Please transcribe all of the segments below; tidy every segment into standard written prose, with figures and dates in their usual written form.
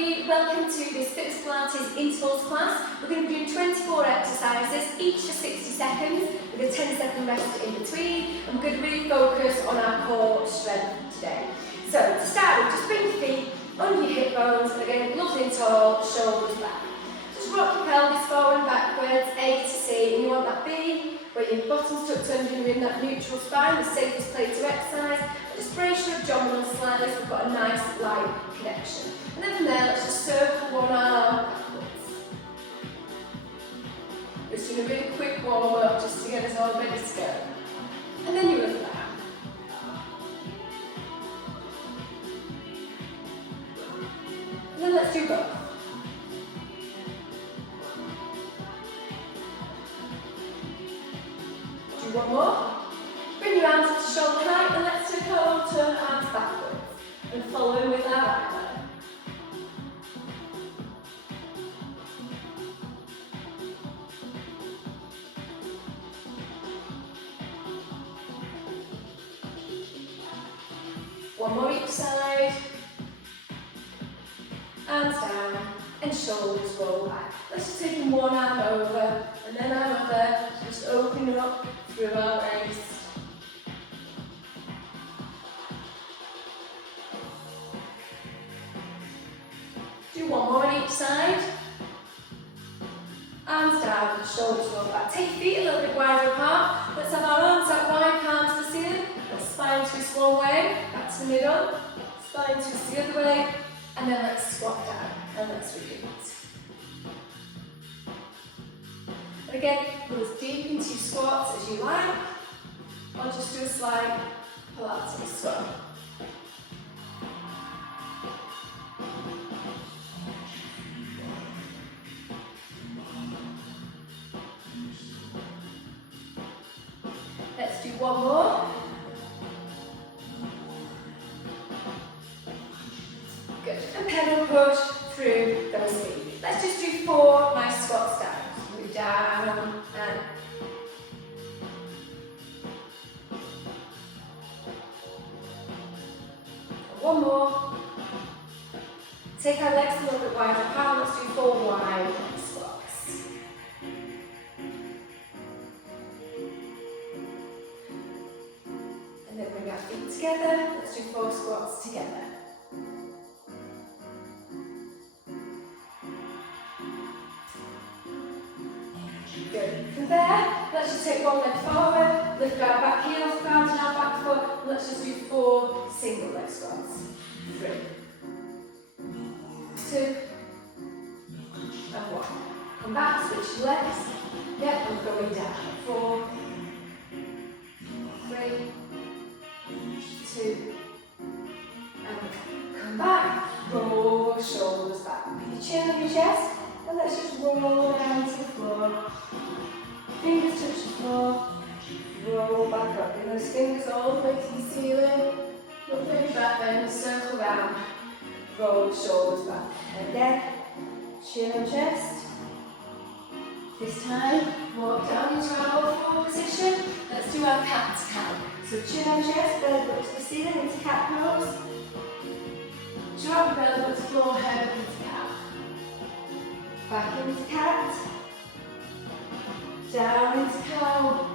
everybody, welcome to this Fitness Pilates intervals class. We're going to be doing 24 exercises, each for 60 seconds, with a 10-second rest in between, and we're going to really focus on our core strength today. So to start with, just bring your feet under your hip bones, and again, lovely and tall, shoulders back. Just rock your pelvis forward and backwards, A to C, and you want that B, where your bottom's tucked under and you're in that neutral spine, the safest place to exercise. Just brace your abdominal slightly so we've got a nice light connection. And then from there, let's just circle one arm backwards. We're just doing a really quick warm up just to get us all ready to go. And then your other arm. And then let's do both. Do one more. Bring your arms to shoulder height and let's take our turn arms backwards and follow with our right leg. One more each side. Arms down and shoulders roll back. Let's just take one arm over and then our other, just open up through our waist. Do one more on each side. Arms down, shoulders roll back. Take your feet a little bit wider apart. Let's have our arms out wide, palms to the ceiling. Let's spine twist one way, back to the middle. Spine twist the other way. And then let's squat down. And let's repeat. And again, go as deep into your squats as you like. Or just do a slight Pilates squat. Let's do one more. Good. And pedal push through those feet. Let's just do 4 nice squats down. Move down and one more. Take our legs a little bit wider apart. Let's do 4 wide squats. And then bring our feet together. Let's do 4 squats together. Good. From there, let's just take one leg forward, lift our back heel, ground our back foot, and let's just do 4 single leg squats. 3, 2, and 1. Come back, switch your legs. Yep, and going down. 4, 3, 2, and come back. Roll your shoulders back. Put your chin on your chest, and let's just roll down to the floor. Fingers touch the floor, roll back up. Bring those fingers all the way to the ceiling. Look very back then, circle round, roll the shoulders back. And again, chin and chest. This time, walk down into our all-four position. Let's do our cat cow. So chin and chest, belly up to the ceiling into cat pose. Drop your belly up to the floor, head up into cow. Back into cat. Down into cow.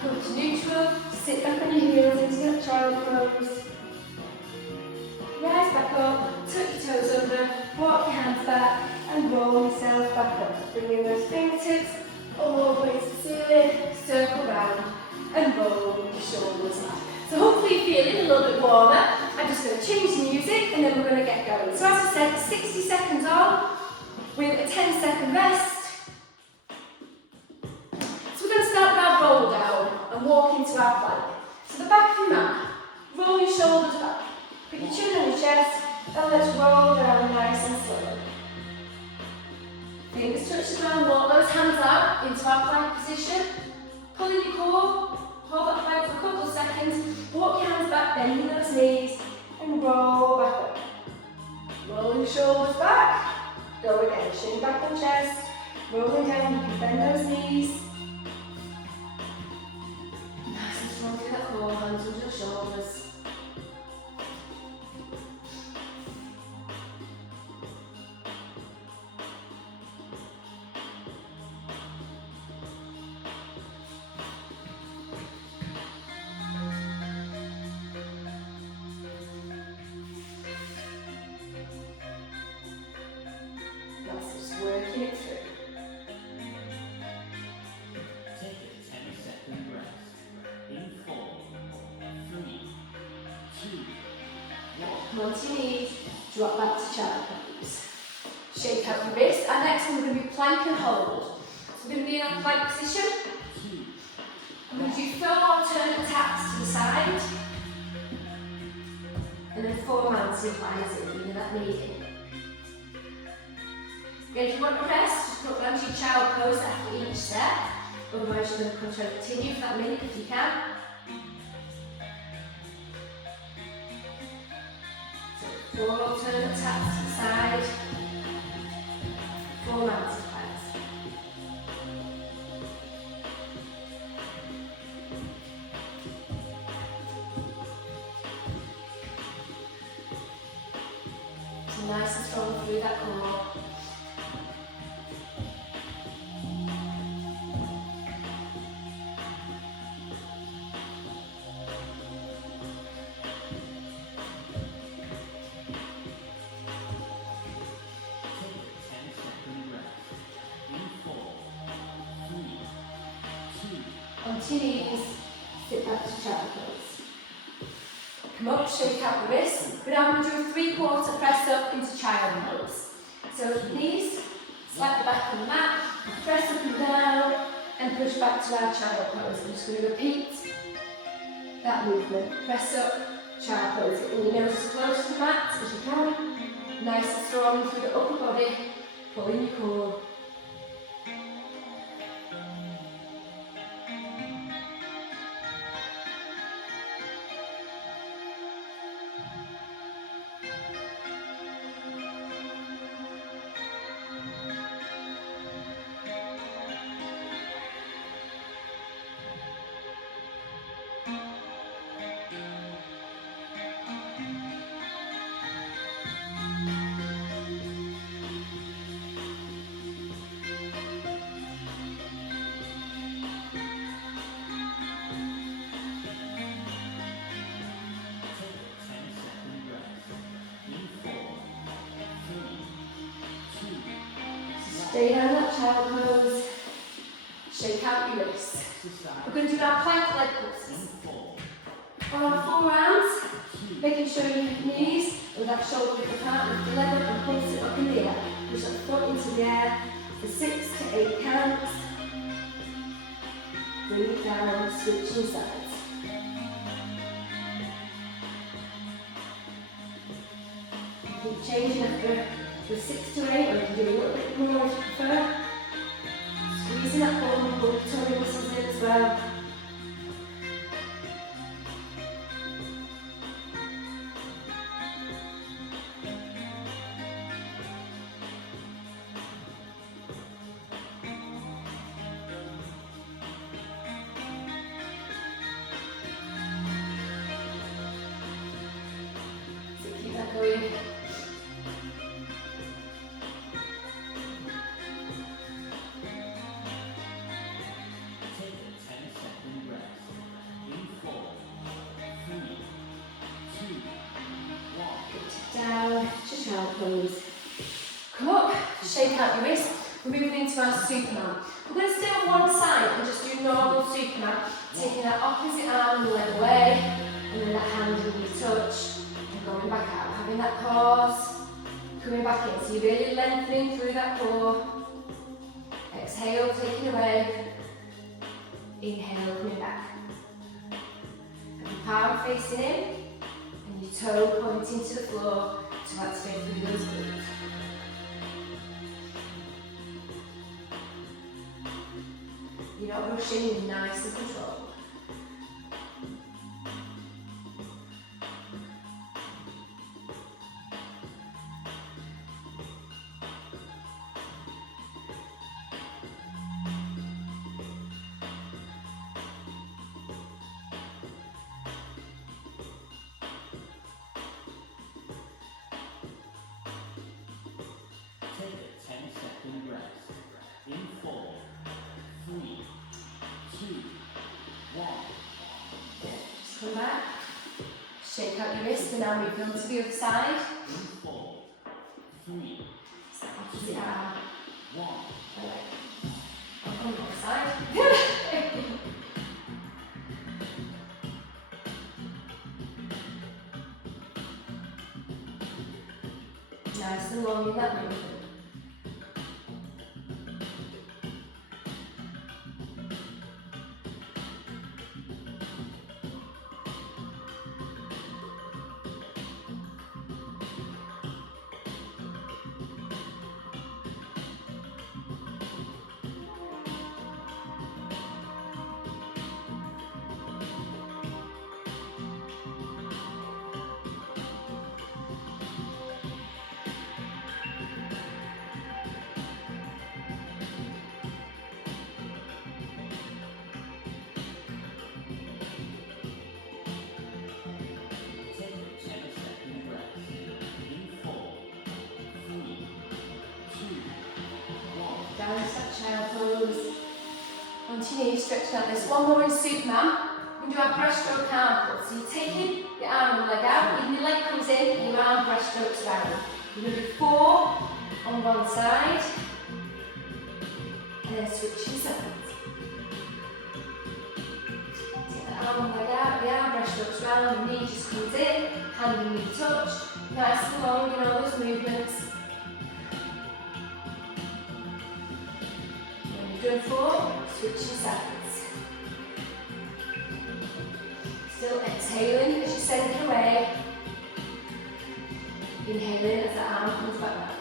Come to neutral, sit back on your heels into that child pose. Rise back up, tuck your toes under, walk your hands back and roll yourself back up. Bring in those fingertips all the way to the ceiling, circle round and roll your shoulders back. So hopefully you're feeling a little bit warmer. I'm just going to change the music and then we're going to get going. So as I said, 60 seconds on with a 10-second rest. Start with our roll down and walk into our plank. So the back of your mat, roll your shoulders back, put your chin on your chest, and let's roll down nice and slowly. Fingers touch the ground, walk those hands out into our plank position. Pull in your core, hold that plank for a couple of seconds, walk your hands back, bending those knees, and roll back up. Roll your shoulders back, go again, chin back on chest, rolling down, you can bend those knees. Through that core, hands under your shoulders. Come onto your knees, drop back to child pose. Shake out your wrist. And next one, we're going to be plank and hold. So we're going to be in our plank position. I'm going to do 4 alternate taps to the side. And then 4 mountain climbs in, bringing that knee in. Again, if you want to rest, just put down to your child pose after each set. Otherwise, you're going to continue for that minute if you can. So 4 alternate taps to the side. 4 mountain climbs. Nice and strong through that core. Onto your knees, sit back to child pose. Come up, shake out the wrists. But now we're going to do a 3/4 press up into child pose. So knees, slightly back on the mat, press up and down, and push back to our child pose. I'm just going to repeat that movement. Press up, child pose. Get your nose as close to the mat as you can. Nice and strong through the upper body, pulling your core. Stay down that child pose. Shake out your wrists. We're going to do our plank leg pulses. On our forearms, making sure you have knees with that shoulder width apart, lift the leg up and pulse it up in the air. Push that foot into the air for 6 to 8 counts. Bring it down, switching sides. Keep changing after the 6 to 8, or you can do a little bit more if you prefer. Squeezing that bone and pull the tummy muscles in as well. So keep that going. Down to child pose. Come up, shake out your wrist. We're moving into our Superman. We're going to stay on one side and just do normal Superman, taking that opposite arm and leg away, and then that hand will be touch, and going back out, having that pause, coming back in. So you're really lengthening through that core. Exhale, taking away. Inhale, coming back. And the palm facing in. Your toe pointing to the floor to activate through those glutes. You're not rushing, you're nice and controlled. Come back, shake out your wrist, and now move on to the other side. 4, 3, opposite arm. 1. On the other side. Nice and long in that movement. Down to that child pose. Onto your knees, stretch out this. One more in Superman. We do our breaststroke arm pull. So you're taking your arm and leg out, even your leg comes in, and your arm breaststrokes down. You're going to do 4 on one side, and then switching sides. Take the arm and leg out, the arm breaststrokes round, the knee just comes in, hand and knee touch. Nice and long in all those movements. Doing 4, switching sides. Still exhaling as you send it away. Inhaling as the arm comes back round.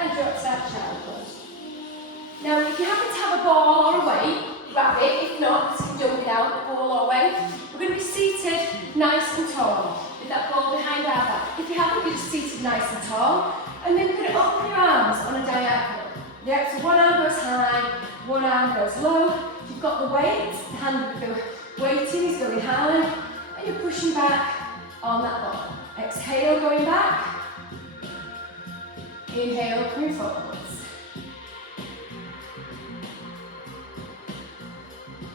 And drop that child pose. Now, if you happen to have a ball or a weight, grab it. If not, you can dump it out, the ball or weight. We're going to be seated nice and tall with that ball behind our back. If you haven't, you're just seated nice and tall. And then we're going to open your arms on a diagonal. Yep, so one arm goes high, one arm goes low. If you've got the weight, the hand with the weighting is going high, and you're pushing back on that ball. Exhale, going back. Inhale, coming forwards.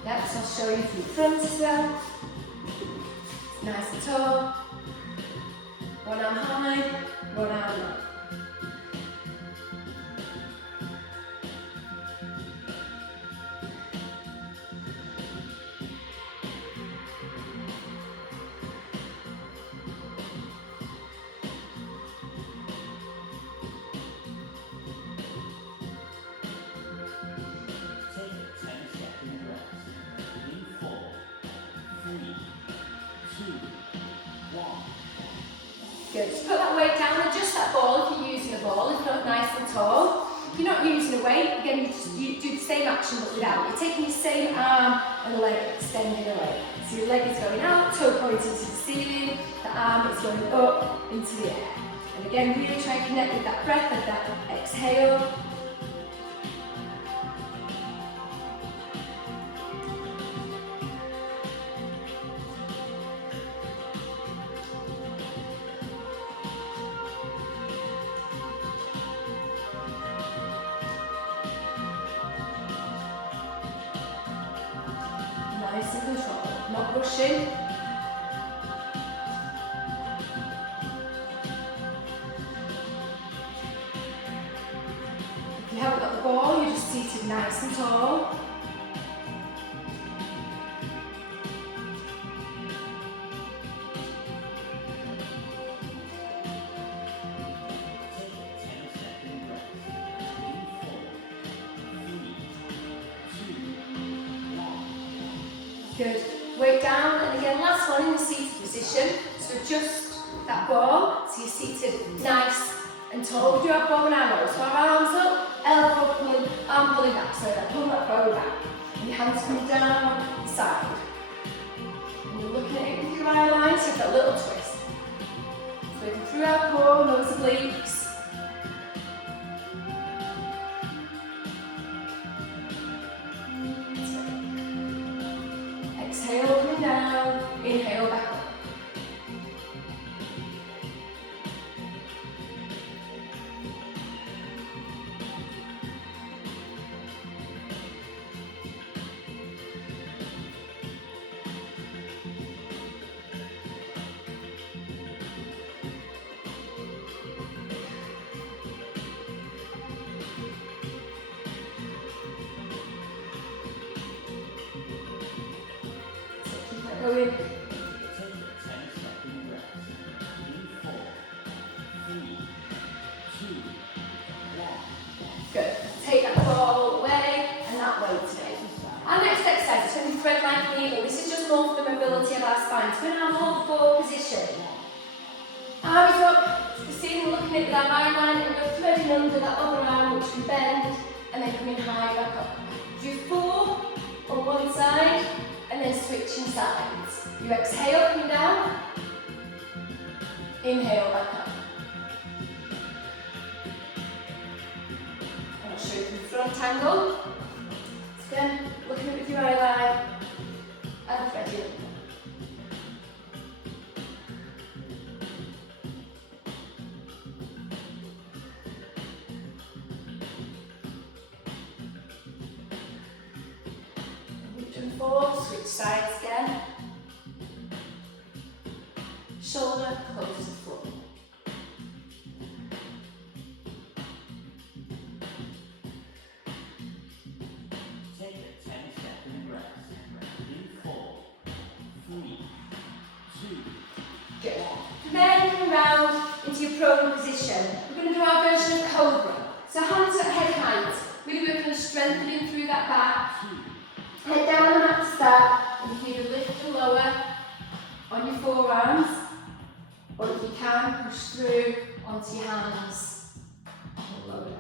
Yep, so I'll show you from the front as well. Nice and tall. One arm high, one arm low. Good. Just put that weight down, adjust that ball if you're using a ball, if not nice and tall. If you're not using a weight, again you do the same action but without. You're taking your same arm and leg extending away. So your leg is going out, toe pointing to the ceiling, the arm is going up into the air. And again, really try and connect with that breath of that exhale. Nice and controlled, not rushing. If you haven't got the ball, you're just seated nice and tall. Good. Weight down, and again, last one in the seated position. So adjust that ball, so you're seated nice and tall. We do our bow and arrow. So our arms up, elbow pulling, arm pulling back. So that pull that bow back. And your hands come down the side. And you're looking at it with your eye line, so that little twist. So through our core, nose obliques. Exhale, coming down, inhale back up. going. Take a 10-second rest. In 4, 3, 2, 1. Good. Take that ball away and that weight away. Our next exercise is going to be thread like a needle. This is just more for the mobility of our spine. So we're in our more forward position. Arms up to the ceiling, looking at our eye line, and we're threading under that other arm, which we bend, and then coming high back up. Do 4 on one side, and then switching sides. You exhale, coming down. Inhale, back up. And I'll show you the front angle. Again, looking at with your eye line, and threading. Forward, switch sides again. Shoulder close to the floor. Take a 10-second rest. In 4, 3, 2. Good. Then come round into your prone position. We're going to do our version of cobra. So hands at head height. Really working on strengthening through that back. Head down on the mat to start, and you can either lift to lower on your forearms, or if you can, push through onto your hands and lower down.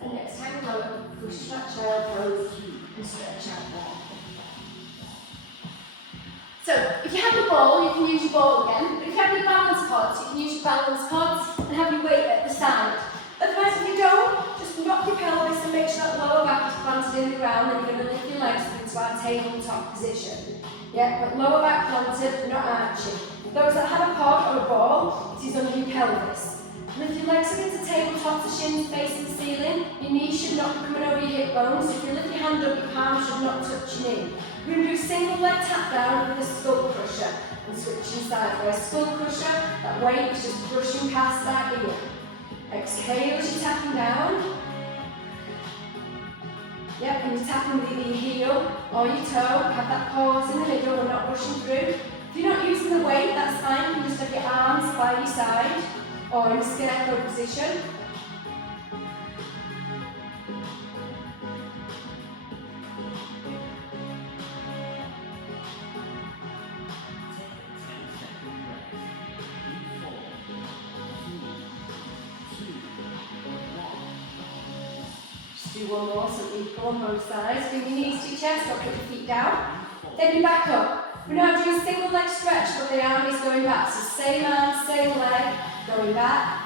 And next time we lower, push that child pose and stretch out there. So, if you have your ball, you can use your ball again. But if you have your balance pods, you can use your balance pods and have your weight at the side. Otherwise, if you don't, just rock your pelvis and make sure that lower back is planted in the ground, and you're going to lift your legs up into our tabletop position. Yeah, but lower back planted, not arching. Those that have a pod or a ball, it is under your pelvis. Lift your legs up into tabletop, the shins facing the ceiling. Your knees should not be coming over your hip bones. If you lift your hand up, your palm should not touch your knee. We're going to do single leg tap down with a skull crusher and switching sideways. Skull crusher, that weight is just brushing past that ear. Exhale as you're tapping down. Yep, and you're tapping with your heel or your toe. Have that pause in the middle, we're not rushing through. If you're not using the weight, that's fine. You can just have your arms by your side or in a scarecrow position. Do one more, so equal on both sides. Bring your knees to your chest, or put your feet down. Then you back up. We're now doing single leg stretch, but the arm is going back. So same arm, same leg, going back.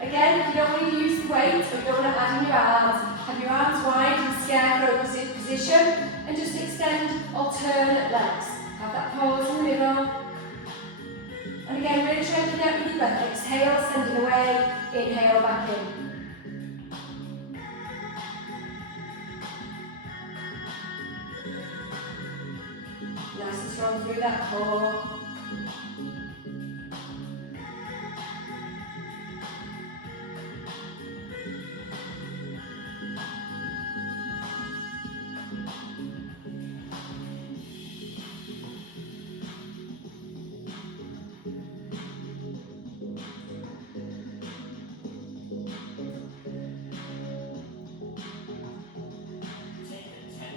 Again, if you don't want to use the weight, or you don't want to add in your arms, have your arms wide in scarecrow position, and just extend alternate legs. Have that pause in the middle. And again, really try and connect with your breath. Exhale, sending away, inhale back in. Nice and strong through that core.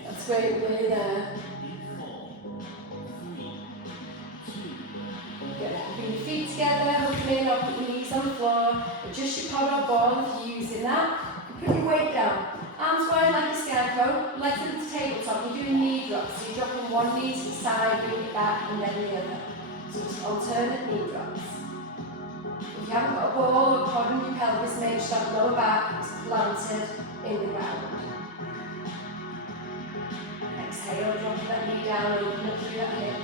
That's great, really there. Bring your feet together, hooking in, or put your knees on the floor. Adjust your pod or ball if you're using that. Put your weight down. Arms wide like a scarecrow, legs into tabletop. You're doing doing knee drops. So you're dropping one knee to the side, bring it back, and then the other. So it's alternate knee drops. If you haven't got a ball or pod in your pelvis, make sure that lower back is planted in the ground. Exhale, drop that knee down, open up through that hip.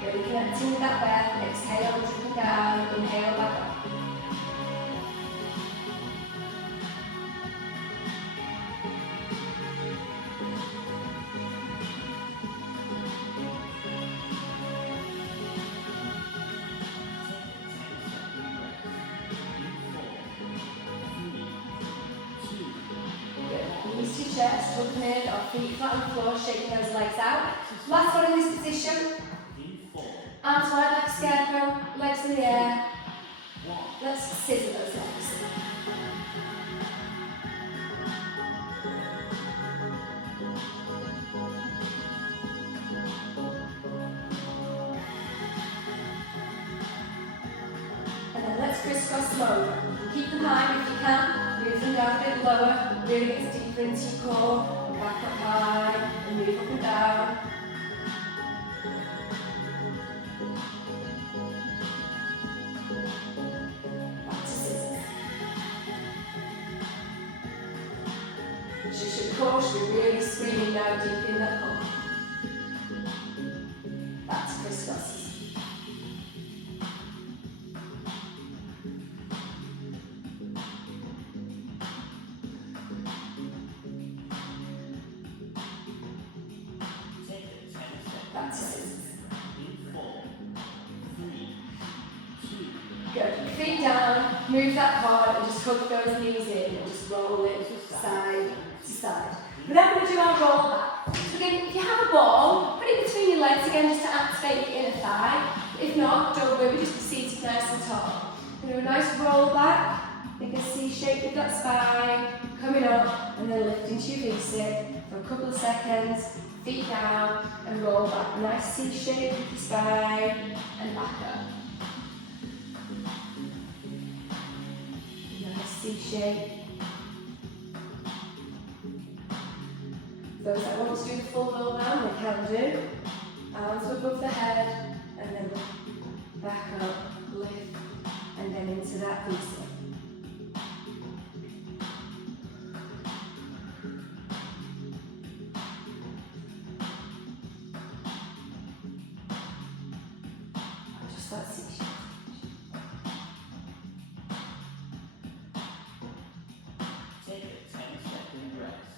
Really connecting with that breath. Exhale, dropping down, inhale back up. Knees to chest, tucking in, or feet flat on the floor, shaking those legs out. Last one in this position. Arms wide like a scarecrow, legs in the air. Let's scissor those legs. And then let's crisscross them over. Keep them high if you can. Move them down a bit lower. Really get deeper into your core. Back up high and move up and down. Back to scissors. Your core should be really screaming now deep in that core. Back to crisscrosses. Back to scissors. Good. Feet down, move that quad and just hug those knees in and just roll it side to side. We're now going to do our roll back. So again, if you have a ball, put it between your legs again just to activate your inner thigh. If not, don't worry, just be seated nice and tall. We're going to do a nice roll back. Make a C shape with that spine, coming up and then lift into your V-sit for a couple of seconds. Feet down and roll back. Nice C shape with your spine and back up. Nice C shape. Those that want to do the full roll down, they can do. Arms above the head and then back up, lift, and then into that V-sit. That C shape. Take a 10-second rest.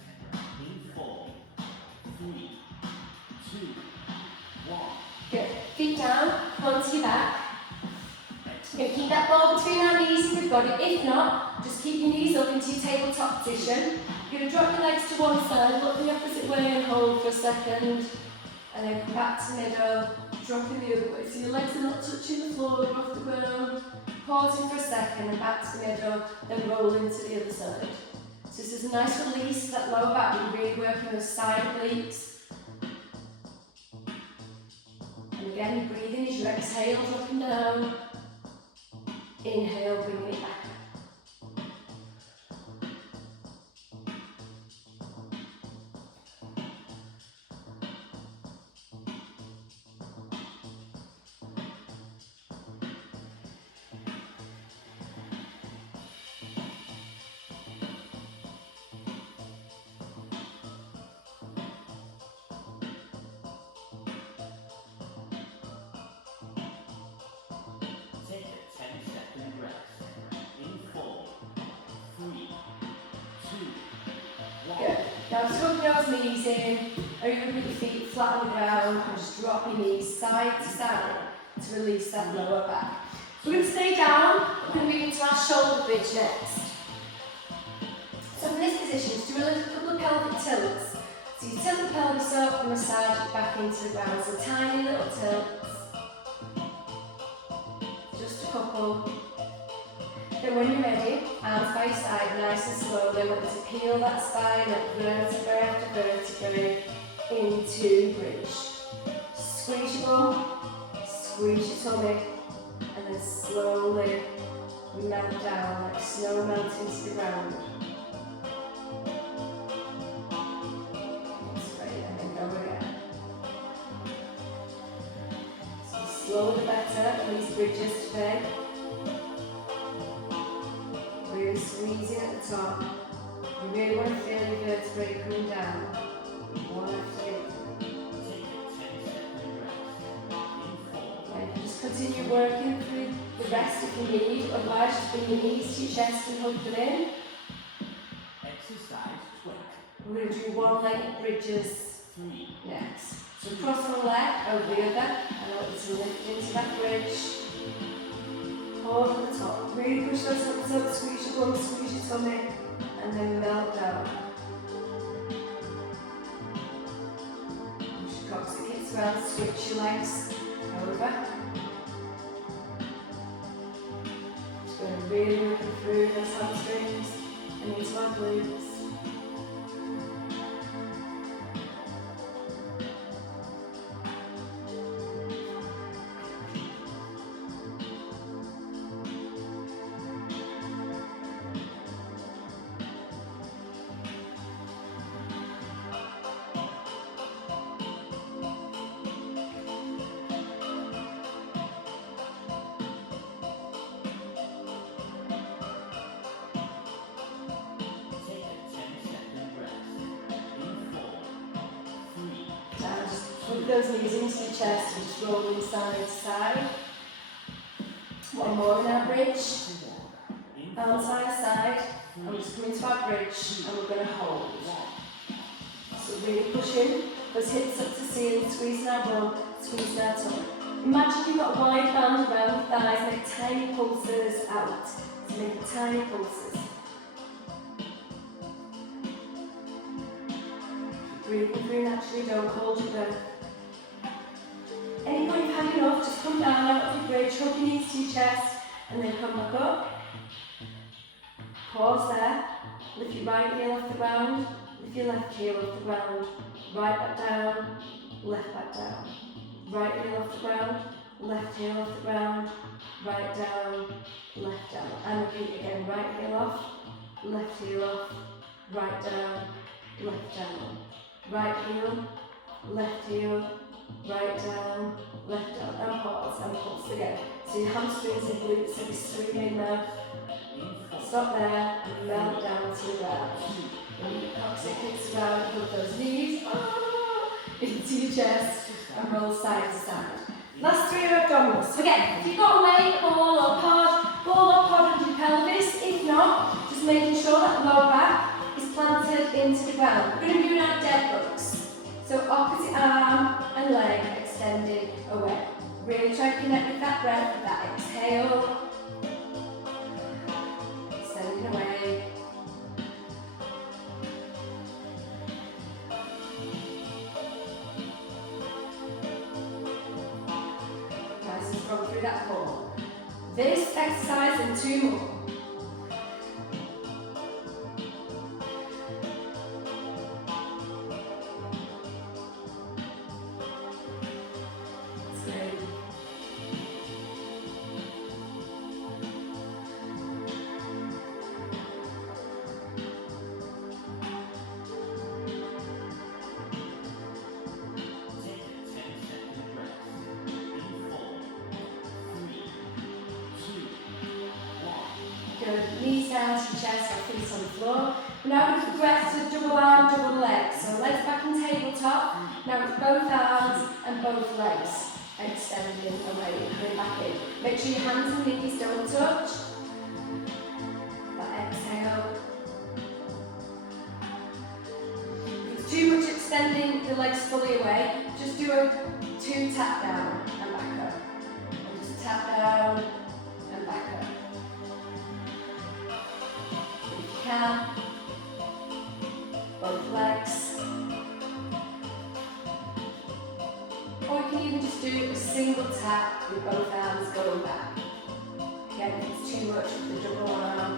In 4, 3, 2, 1. Good. Feet down, onto your back. You're going to keep that ball between our knees if we've got it. If not, just keep your knees up into your tabletop position. You're going to drop your legs to one side, look the opposite way and hold for a second. And then come back to middle, dropping the other way. So your legs are not touching the floor, they're off the ground. Pausing for a second and back to the middle, then roll into the other side. So this is a nice release for that lower back. We're really working those side obliques. And again, you breathe in as you exhale, dropping down. Inhale, bringing it back up. Take a 10-second rest. In 4, 3, 2, 1. Good. Now tuck those knees in, open with your feet flat on the ground and just drop your knees side to side to release that lower back. We're going to stay down, we're going to move into our shoulder bridge next. So in this position, just do a couple of pelvic tilts. So you tilt the pelvis up and massage it back into the ground, so tiny little tilts. Just a couple. Then when you're ready, arms by your side, nice and slowly. I want you to peel that spine up, vertebrae after vertebrae, into bridge. Squeeze your bum, squeeze your tummy, and then slowly melt down like snow melting to the ground. Straight and then go again. So slower the better on these bridges today. Really squeezing at the top. You really want to feel your vertebrae coming down. One after the other. And you can just continue working through the rest if you need, otherwise just bring your knees to your chest and hug them in. Exercise 12. We're going to do one-legged bridges 3. next. So cross one leg over the other, and I want you to lift into that bridge. Hold at the top. Really push those hips up, squeeze your bum, squeeze your tummy, and then melt down. Push your coccyx around, switch your legs over. Just going to really work through those hamstrings and into our glutes. Put those knees into your chest and just roll them side to side. One more in our bridge. Arms by our side. And we're just coming to our bridge and we're going to hold. So really pushing those hips up to ceiling, squeezing our bum, squeezing our tummy. Imagine you've got a wide band around the thighs, make tiny pulses out. So make tiny pulses. Breathing through naturally, don't hold your breath. Any point you've had enough, just come down out of your bridge, hug your knees to your chest, and then come back up. Pause there. Lift your right heel off the ground, lift your left heel off the ground. Right back down, left back down. Right heel off the ground, left heel off the ground. Right down, left down. And repeat again, right heel off, left heel off. Right down, left down. Right heel, left heel, right down, left down, and pulse again. So your hamstrings and glutes will be screaming now. Stop there and melt down to the ground. When your coccyx kicks around, put those knees into your chest and roll side to side. Last 3 are abdominals. So again, if you've got a weight, ball or pod under your pelvis. If not, just making sure that lower back is planted into the ground. We're going to be doing our dead bugs. So opposite arm and leg extending away. Really try to connect with that breath, with that exhale. Extending away. Nice and strong through that core. This exercise and 2 more. Good. Knees down to your chest, our feet on the floor. Now we progress to double arm, double leg. So legs back in tabletop. Now it's both arms and both legs extending away, coming back in. Make sure your hands and knees don't touch. That exhale. If it's too much extending the legs fully away, just do a 2 tap down and back up. And just tap down and back up. Can, both legs, or you can even just do a single tap with both arms going back. Again, if it's too much with the double arm,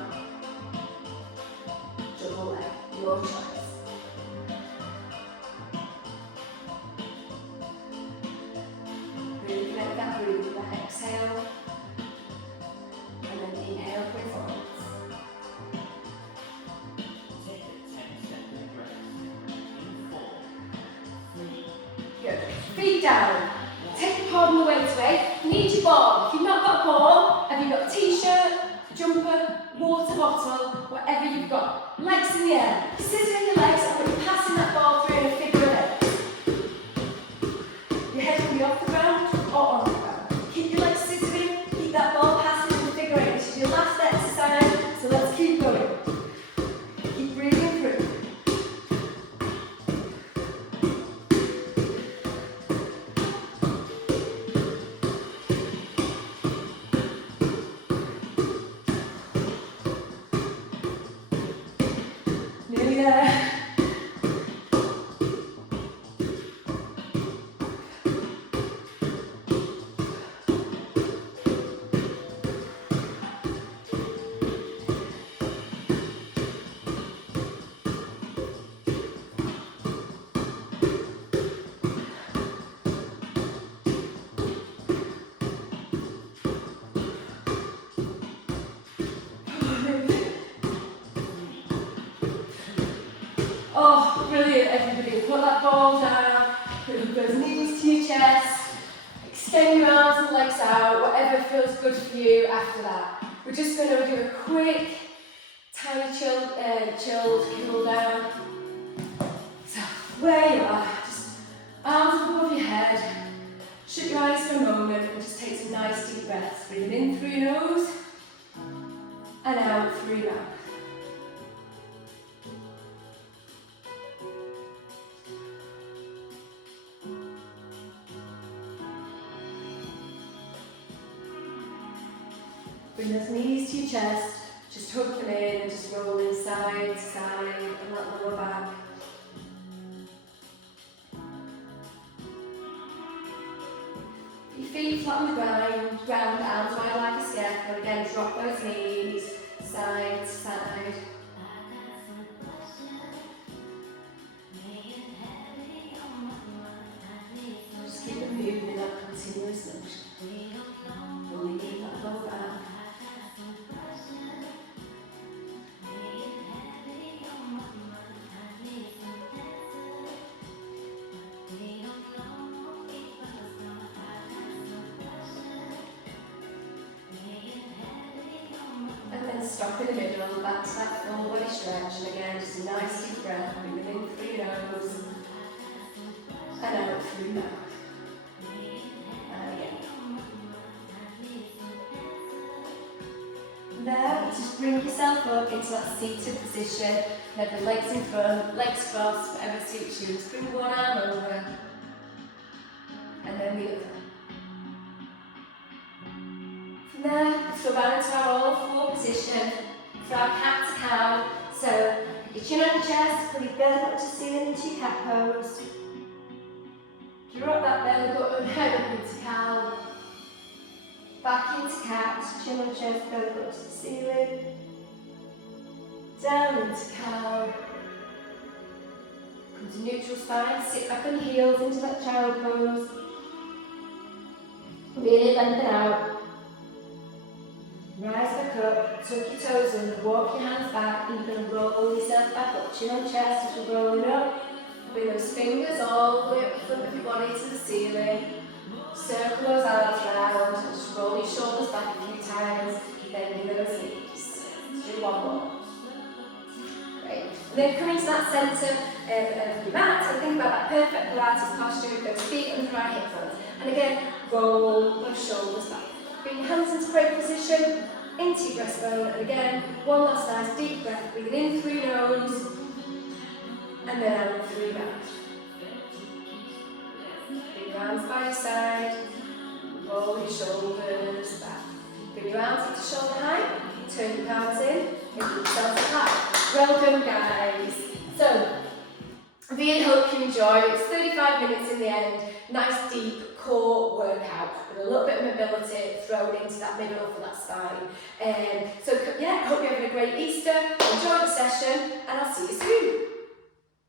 down. Take the pad and the weight away. You need your ball. If you've not got a ball, have you got a t-shirt, jumper, water bottle, whatever you've got. Legs in the air. Scissoring your legs and you're passing that ball through in a figure of 8. Your head can be off the ground or on the ground. Keep your legs scissoring. Keep that ball passing in a figure 8. This is your last exercise, so let's keep going. Keep breathing through. Nearly there. Oh, brilliant, everybody. Put that ball down, put those knees to your chest, extend your arms and legs out, whatever feels good for you after that. We're just going to do a quick, tiny chilled cool down. So, where you are, just arms above your head, shut your eyes for a moment and just take some nice deep breaths. Breathing in through your nose and out through your mouth. Bring those knees to your chest, just hug them in and just roll in side to side and let them go back. Your feet flat on the ground, arms wide like a scarecrow. Again, drop those knees, side to side. Just keep it moving in that continuous motion. Really keep that low back. Stop in the middle, back to that full body stretch, and again, just a nice deep breath, breathing in through your nose, and out through your mouth. And again. There, just bring yourself up into that seated position, have the legs in front, legs crossed, whatever suits you. Just bring one arm over, and then the other. From there, let's go back into our all-four position for our cat to cow. So, put your chin on your chest, pull your belly up to ceiling into your cat pose. Drop that belly button, head up into cow. Back into cat, chin on chest, belly up to the ceiling. Down into cow. Come to neutral spine, sit back on your heels into that child pose. Really lengthen out. Rise back up, tuck your toes in, walk your hands back, and you're going to roll yourself back up, chin on chest as you're rolling up. Bring those fingers all the way up the front of your body to the ceiling. Circle those arms round, just roll your shoulders back a few times, bending those knees. Let's do one more. Great. And then come into that centre of your mat and think about that perfect Pilates posture with those feet under our hip bones. And again, roll those shoulders back. Bring your hands into prayer position, into your breastbone, and again, one last nice deep breath, breathing in through your nose, and then out through your mouth. Bring your arms by your side, roll your shoulders back. Bring your arms up to shoulder height, turn your palms in, and keep yourself high. Well done, guys. So, I really hope you enjoyed. It's 35 minutes in the end, nice deep core workout with a little bit of mobility thrown into that middle for that spine. So yeah, hope you're having a great Easter, enjoy the session, and I'll see you soon.